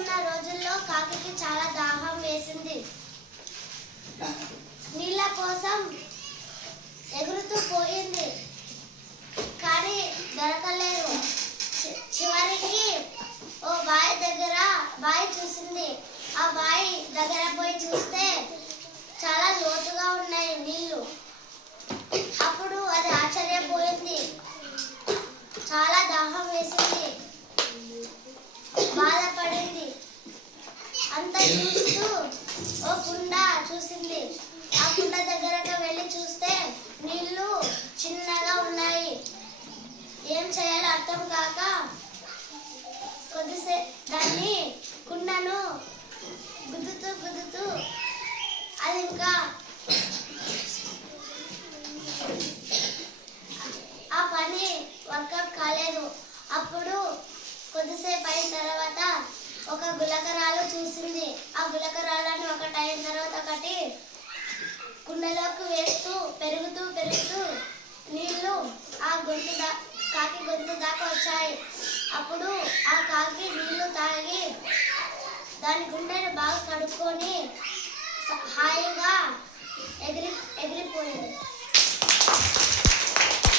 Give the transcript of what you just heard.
ఉన్న రోజుల్లో కాకికి చాలా దాహం వేసింది. నీళ్ళ కోసం ఎగురుతూ పోయింది, కానీ దొరకలేదు. చివరికి ఓ బావి చూసింది. ఆ బావి దగ్గర పోయి చూస్తే చాలా లోతుగా ఉన్నాయి నీళ్లు. అప్పుడు అది ఆశ్చర్యపోయింది, చాలా దాహం వేసింది, బాధపడింది. అంత చూస్తూ ఓ కుండ చూసింది. ఆ కుండ దగ్గరకు వెళ్ళి చూస్తే నీళ్లు చిన్నగా ఉన్నాయి. ఏం చేయాలో అర్థం కాక దాన్ని కుండను గుద్దుతూ అది ఇంకా ఆ పని వర్కౌట్ కాలేదు. అప్పుడు కొద్దిసేపు అయిన తర్వాత ఒక గులకరాలు చూసింది. ఆ గులకరాలను ఒకటి అయిన తర్వాత ఒకటి కుండలోకి వేస్తూ పెరుగుతూ నీళ్లు ఆ కాకి గొంతు దాకా వచ్చాయి. అప్పుడు ఆ కాకి నీళ్లు తాగి దాని గుండెను బాగా కడుక్కొని హాయిగా ఎగిరిపోయింది.